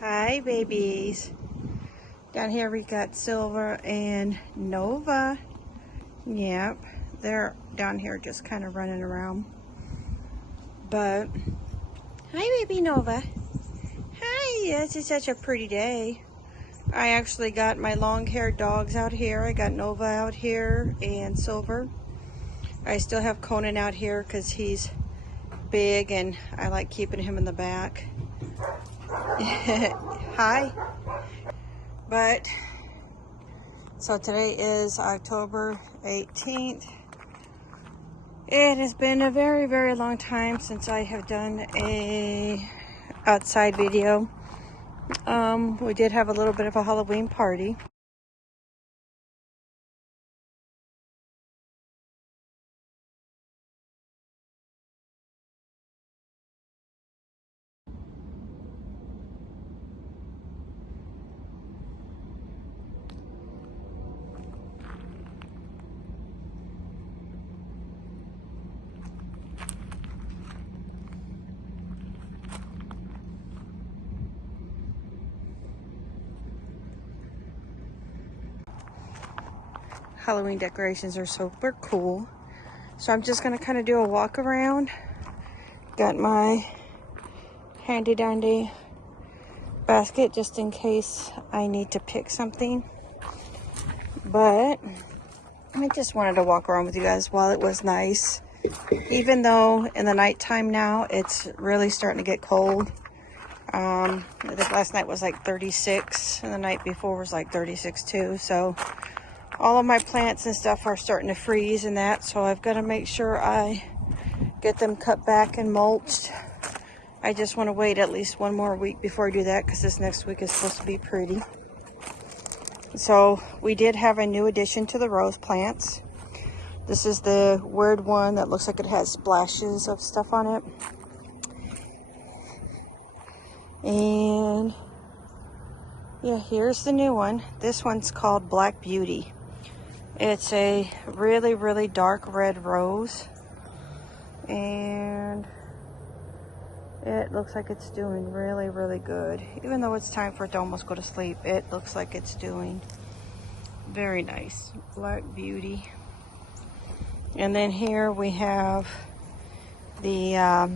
Hi, babies. Down here we got Silver and Nova. Yep, they're down here just kind of running around. But, hi, baby Nova. Hi, this is such a pretty day. I actually got my long-haired dogs out here. I got Nova out here and Silver. I still have Conan out here because he's big and I like keeping him in the back. Hi. But so today is October 18th. It has been a very, very long time since I have done a outside video. We did have a little bit of a Halloween party. Halloween decorations are super cool. So I'm just gonna kind of do a walk around. Got my handy dandy basket just in case I need to pick something. But I just wanted to walk around with you guys while it was nice. Even though in the nighttime now it's really starting to get cold. I think last night was like 36 and the night before was like 36 too. So all of my plants and stuff are starting to freeze and that. So I've got to make sure I get them cut back and mulched. I just want to wait at least one more week before I do that because this next week is supposed to be pretty. So we did have a new addition to the rose plants. This is the weird one that looks like it has splashes of stuff on it. And yeah, here's the new one. This one's called Black Beauty. It's a really, really dark red rose. And it looks like it's doing really, really good. Even though it's time for it to almost go to sleep, it looks like it's doing very nice. Black Beauty. And then here we have the I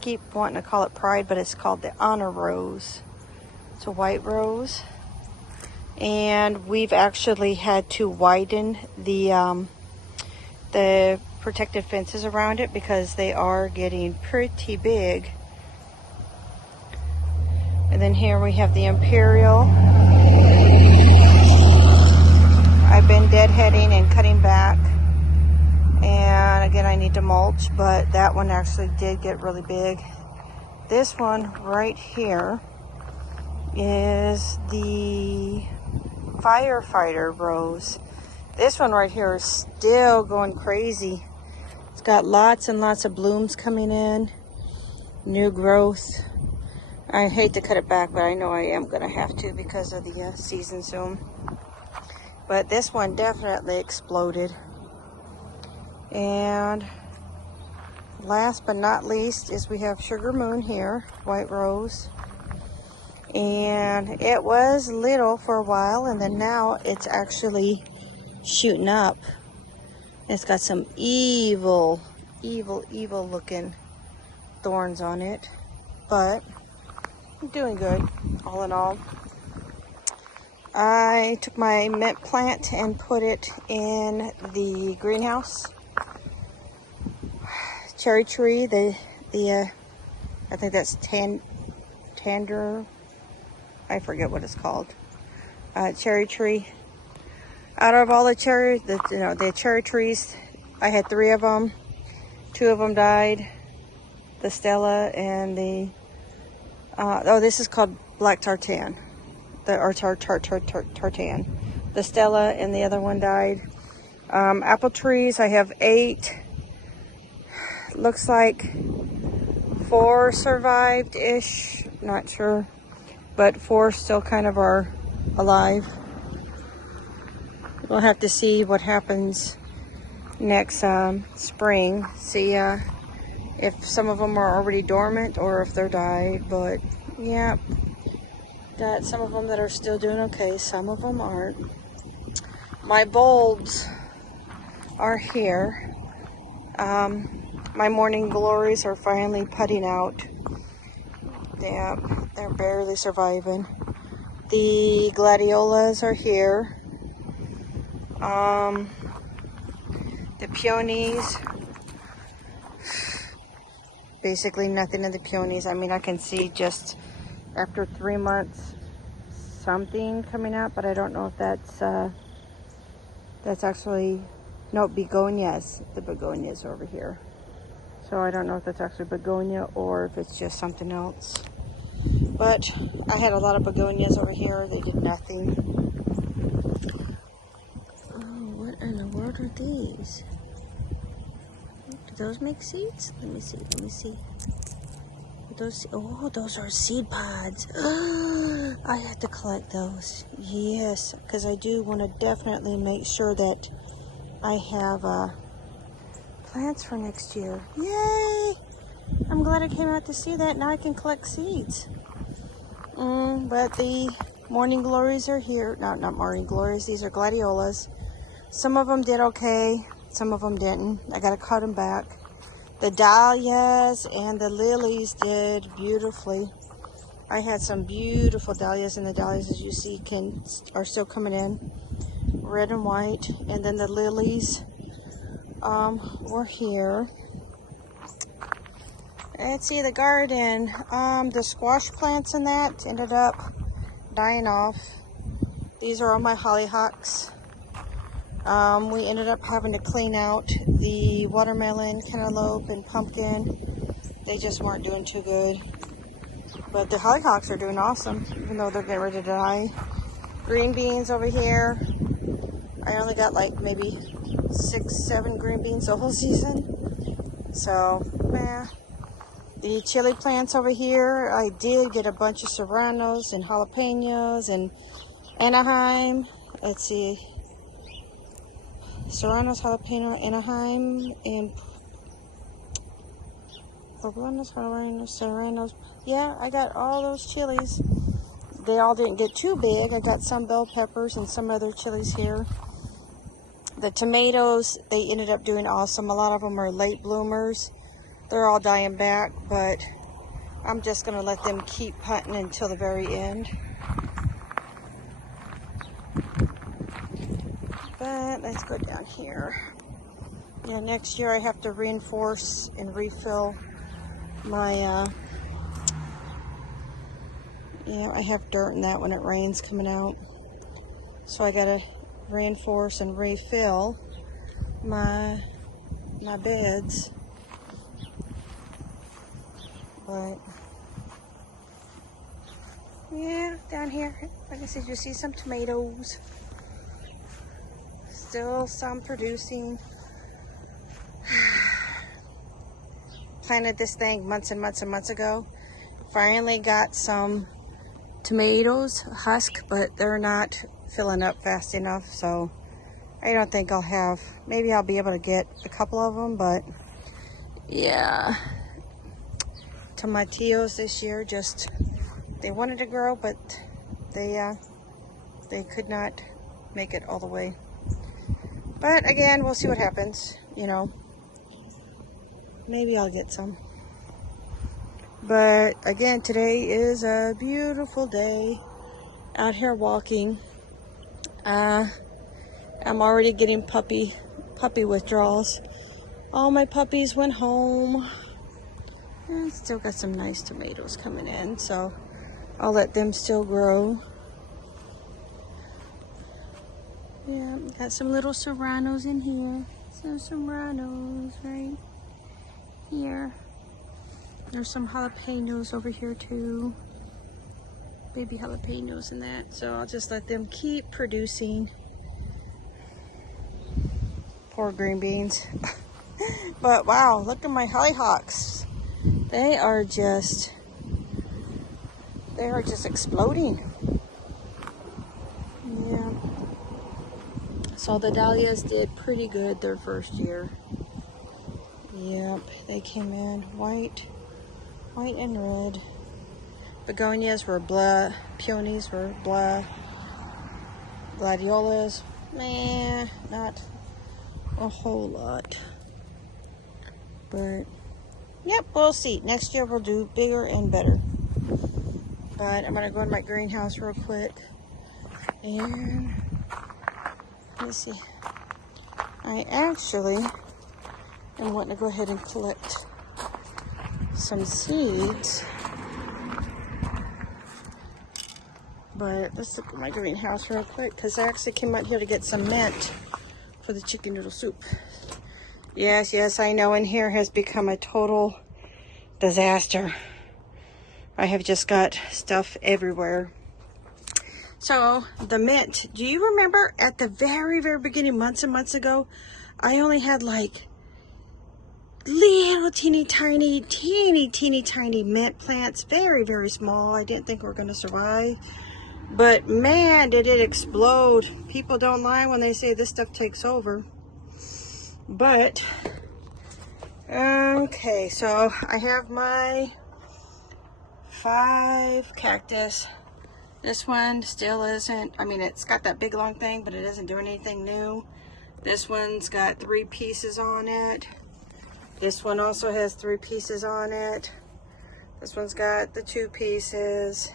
keep wanting to call it Pride, but it's called the Honor Rose. It's a white rose. And we've actually had to widen the protective fences around it because they are getting pretty big. And then here we have the Imperial. I've been deadheading and cutting back. And again, I need to mulch, but that one actually did get really big. This one right here is the Firefighter Rose. This one right here is still going crazy. It's got lots and lots of blooms coming in, new growth. I hate to cut it back, but I know I am gonna have to because of the season soon. But this one definitely exploded. And last but not least is we have Sugar Moon here, white rose. And it was little for a while, and then now it's actually shooting up. It's got some evil looking thorns on it, but I'm doing good all in all. I took my mint plant and put it in the greenhouse. Cherry tree, I think that's Tander, I forget what it's called. Cherry tree. Out of all the cherry trees, I had 3 of them. 2 of them died. The Stella and the this is called Black Tartan. Tartan. The Stella and the other one died. Apple trees, I have 8. Looks like 4 survived-ish, not sure, but 4 still kind of are alive. We'll have to see what happens next spring. See if some of them are already dormant or if they're died. But yeah, got some of them that are still doing okay. Some of them aren't. My bulbs are here. My morning glories are finally putting out. Yeah, they're barely surviving. The gladiolas are here. The peonies, basically nothing in the peonies. I mean, I can see just after 3 months something coming out, but I don't know if that's actually, no, begonias. The begonias are over here. So I don't know if that's actually begonia or if it's just something else. But I had a lot of begonias over here. They did nothing. Oh, what in the world are these? Do those make seeds? Let me see. Let me see. Those, oh, those are seed pods. I have to collect those. Yes, because I do want to definitely make sure that I have plants for next year. Yay! I'm glad I came out to see that. Now I can collect seeds. But the morning glories are here. No, not morning glories. These are gladiolas. Some of them did okay. Some of them didn't. I got to cut them back. The dahlias and the lilies did beautifully. I had some beautiful dahlias, and the dahlias, as you see, are still coming in, red and white. And then the lilies were here. Let's see, the garden. The squash plants and that ended up dying off. These are all my hollyhocks. We ended up having to clean out the watermelon, cantaloupe, and pumpkin. They just weren't doing too good. But the hollyhocks are doing awesome, even though they're getting ready to die. Green beans over here. I only got like maybe 6, 7 green beans the whole season. So, yeah. The chili plants over here, I did get a bunch of serranos and jalapenos and Anaheim. Let's see. Serranos, jalapeno, Anaheim, and poblanos, serranos. Yeah, I got all those chilies. They all didn't get too big. I got some bell peppers and some other chilies here. The tomatoes, they ended up doing awesome. A lot of them are late bloomers. They're all dying back, but I'm just going to let them keep hunting until the very end. But let's go down here. Yeah, next year I have to reinforce and refill my, I have dirt in that when it rains coming out. So I got to reinforce and refill my beds. But yeah, down here, like I said, you see some tomatoes. Still some producing. Planted this thing months and months and months ago. Finally got some tomatoes, husk, but they're not filling up fast enough. So I don't think I'll have, maybe I'll be able to get a couple of them, but yeah. Tomatillos this year, just, they wanted to grow, but they could not make it all the way. But again, we'll see what happens, you know. Maybe I'll get some. But again, today is a beautiful day out here walking. I'm already getting puppy withdrawals. All my puppies went home. And still got some nice tomatoes coming in, so I'll let them still grow. Yeah, got some little serranos in here. Some serranos right here. There's some jalapenos over here too. Baby jalapenos and that. So I'll just let them keep producing. Poor green beans. But wow, look at my hollyhocks. They are just exploding. Yeah. So the dahlias did pretty good their first year. Yep, they came in white and red. Begonias were blah, peonies were blah, gladiolas, meh, not a whole lot. But, yep, we'll see. Next year we'll do bigger and better. But I'm going to go in my greenhouse real quick. And, let's see. I actually am wanting to go ahead and collect some seeds. But let's look at my greenhouse real quick, because I actually came out here to get some mint for the chicken noodle soup. Yes, I know in here has become a total disaster. I have just got stuff everywhere. So the mint, do you remember at the very beginning, months and months ago, I only had like little teeny tiny mint plants, very small. I didn't think we were going to survive. But man, did it explode. People don't lie when they say this stuff takes over. But, okay, so I have my 5 cactus. This one still isn't, I mean, it's got that big long thing, but it isn't doing anything new. This one's got 3 pieces on it. This one also has 3 pieces on it. This one's got the 2 pieces.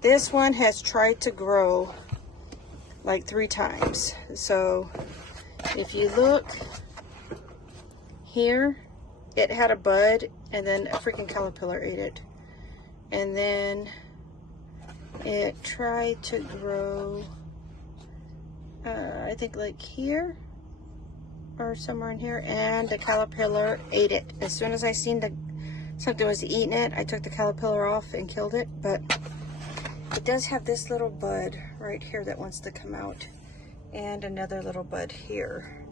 This one has tried to grow like 3 times. So if you look here, it had a bud and then a freaking caterpillar ate it. And then it tried to grow, I think like here or somewhere in here, and the caterpillar ate it. As soon as I seen something was eating it, I took the caterpillar off and killed it. But it does have this little bud right here that wants to come out, and another little bud here.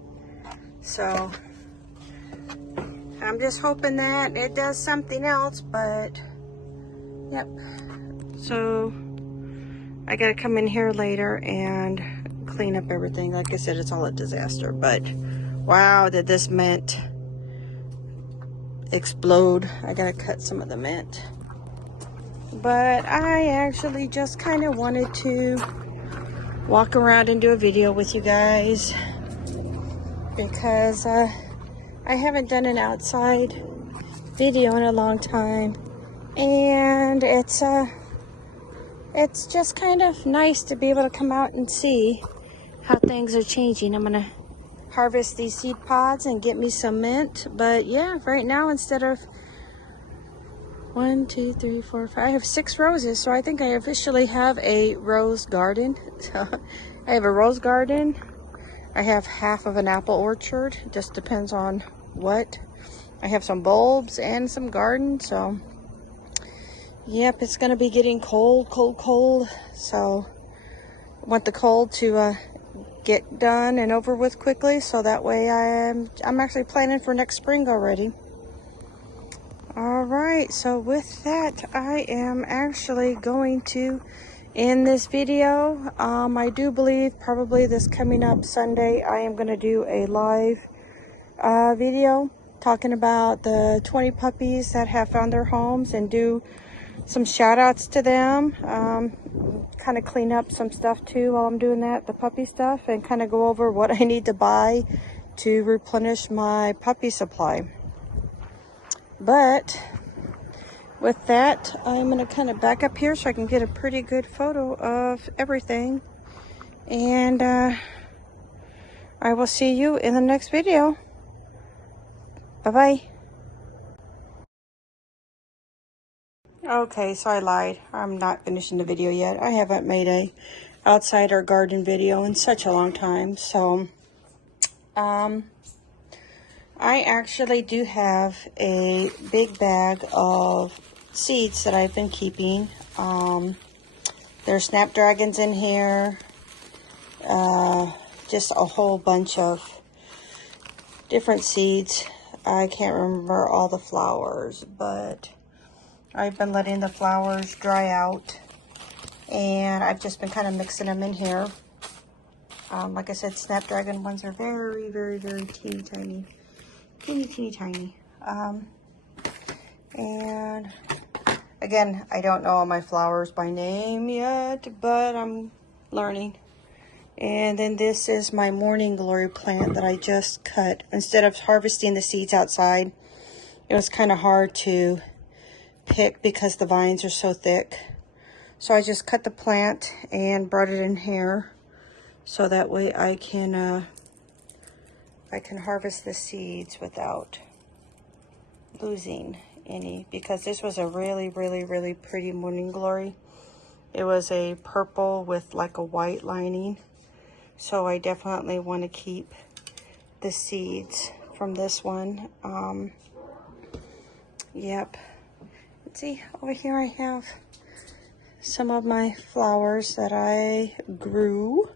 So I'm just hoping that it does something else. But yep, so I gotta come in here later and clean up everything. Like I said, it's all a disaster. But wow, did this mint explode. I gotta cut some of the mint. But I actually just kind of wanted to walk around and do a video with you guys, because I haven't done an outside video in a long time, and it's just kind of nice to be able to come out and see how things are changing. I'm gonna harvest these seed pods and get me some mint. But yeah, right now, instead of 1, 2, 3, 4, 5, I have 6 roses, so I think I officially have a rose garden. So I have a rose garden. I have half of an apple orchard. It just depends on what. I have some bulbs and some garden. So yep, it's gonna be getting cold. So I want the cold to get done and over with quickly, so that way I'm actually planning for next spring already. All right, so with that, I am actually going to end this video. I do believe probably this coming up Sunday, I am going to do a live video talking about the 20 puppies that have found their homes, and do some shout outs to them. Kind of clean up some stuff too while I'm doing that, the puppy stuff, and kind of go over what I need to buy to replenish my puppy supply. But with that, I'm going to kind of back up here so I can get a pretty good photo of everything. And I will see you in the next video. Bye-bye. Okay, so I lied. I'm not finishing the video yet. I haven't made a outside or garden video in such a long time. So, I actually do have a big bag of seeds that I've been keeping. There's snapdragons in here. Just a whole bunch of different seeds. I can't remember all the flowers, but I've been letting the flowers dry out, and I've just been kind of mixing them in here. Like I said, snapdragon ones are very teeny tiny. teeny tiny. And again, I don't know all my flowers by name yet, but I'm learning. And then this is my Morning Glory plant that I just cut. Instead of harvesting the seeds outside, it was kind of hard to pick because the vines are so thick. So I just cut the plant and brought it in here, so that way I can harvest the seeds without losing any, because this was a really pretty Morning Glory. It was a purple with like a white lining, so I definitely want to keep the seeds from this one. Yep. Let's see, over here I have some of my flowers that I grew.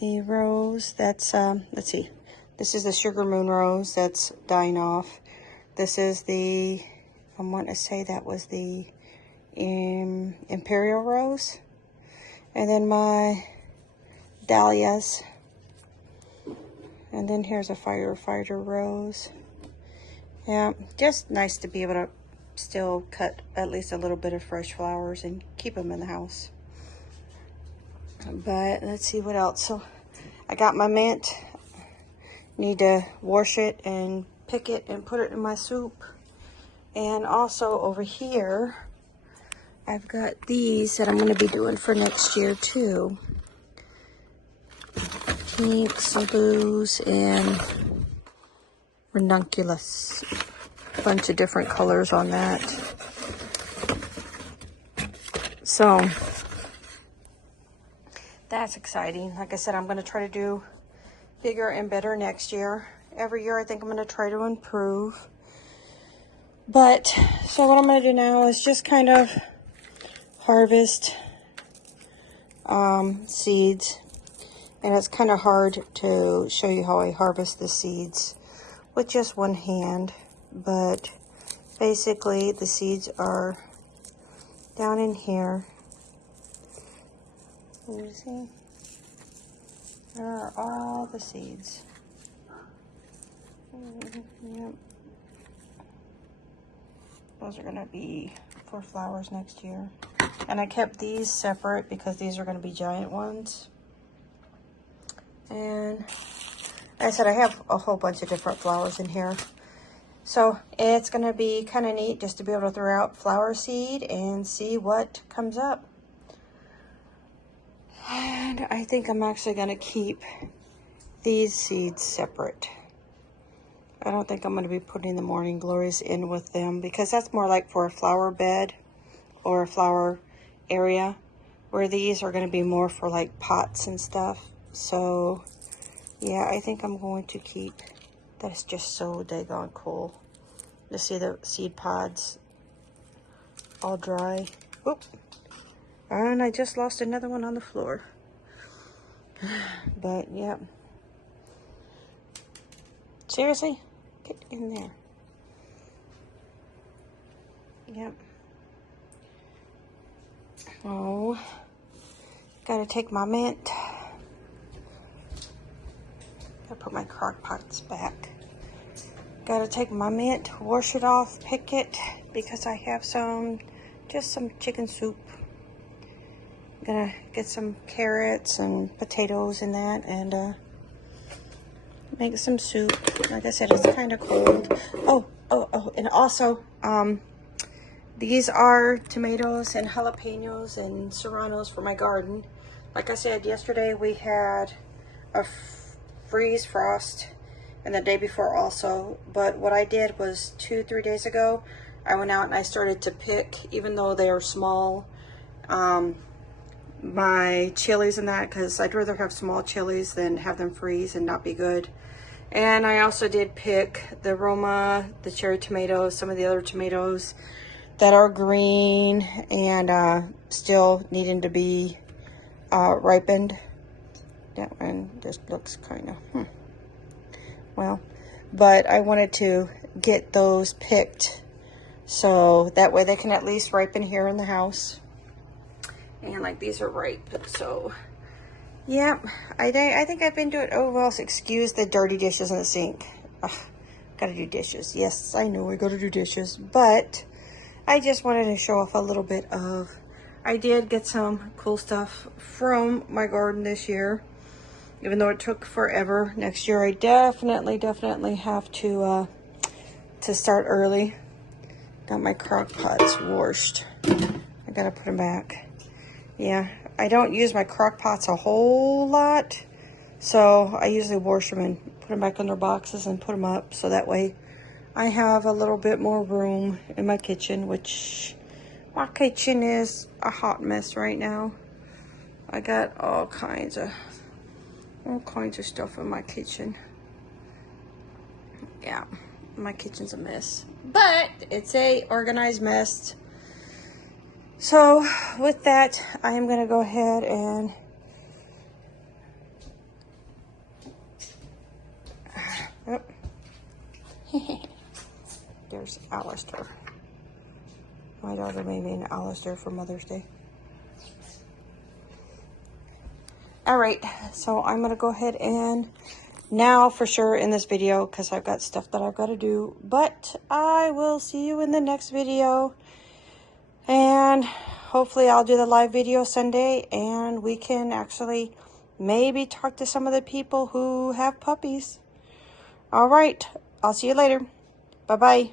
The rose, that's let's see, this is the Sugar Moon Rose that's dying off. This is the, I want to say that was the Imperial Rose. And then my dahlias. And then here's a Firefighter Rose. Yeah, just nice to be able to still cut at least a little bit of fresh flowers and keep them in the house. But let's see what else. So I got my mint. Need to wash it and pick it and put it in my soup. And also over here, I've got these that I'm going to be doing for next year too. Pinks and blues and ranunculus. A bunch of different colors on that. So that's exciting. Like I said, I'm going to try to do bigger and better next year. Every year I think I'm going to try to improve. But, so what I'm going to do now is just kind of harvest seeds. And it's kind of hard to show you how I harvest the seeds with just one hand. But basically the seeds are down in here. Can you see? There are all the seeds. Yep. Those are going to be for flowers next year. And I kept these separate because these are going to be giant ones. And like I said, I have a whole bunch of different flowers in here. So it's going to be kind of neat just to be able to throw out flower seed and see what comes up. And I think I'm actually going to keep these seeds separate. I don't think I'm going to be putting the Morning Glories in with them, because that's more like for a flower bed or a flower area, where these are going to be more for like pots and stuff. So yeah, I think I'm going to keep. That's just so daggone cool to see the seed pods all dry. Oop. And I just lost another one on the floor. But yeah. Seriously? Get in there. Yep. Oh. Gotta take my mint. Gotta put my crock pots back. Gotta take my mint, wash it off, pick it, because I have just some chicken soup. Gonna get some carrots and potatoes in that and make some soup. Like I said, it's kind of cold. Oh, and also these are tomatoes and jalapenos and serranos for my garden. Like I said, yesterday we had a freeze frost, and the day before also. But what I did was 2-3 days ago, I went out and I started to pick, even though they are small, my chilies and that, because I'd rather have small chilies than have them freeze and not be good. And I also did pick the Roma, the cherry tomatoes, some of the other tomatoes that are green and still needing to be ripened. That one just looks kind of, well, but I wanted to get those picked so that way they can at least ripen here in the house. And like these are ripe, so yeah, I think I've been doing. Oh well, excuse the dirty dishes in the sink. Ugh, Gotta do dishes. Yes, I know I gotta do dishes, but I just wanted to show off a little bit of, I did get some cool stuff from my garden this year, even though it took forever. Next year I definitely have to start early. Got my crock pots washed. I gotta put them back. Yeah, I don't use my crock pots a whole lot, so I usually wash them and put them back in their boxes and put them up, so that way I have a little bit more room in my kitchen, which my kitchen is a hot mess right now. I got all kinds of stuff in my kitchen. Yeah, my kitchen's a mess, but it's a organized mess. So with that, I am gonna go ahead and there's Alistair. My daughter made me an Alistair for Mother's Day. All right, so I'm gonna go ahead and now for sure in this video, because I've got stuff that I've got to do, but I will see you in the next video, and hopefully I'll do the live video Sunday, and we can actually maybe talk to some of the people who have puppies. All right, I'll see you later. Bye-bye.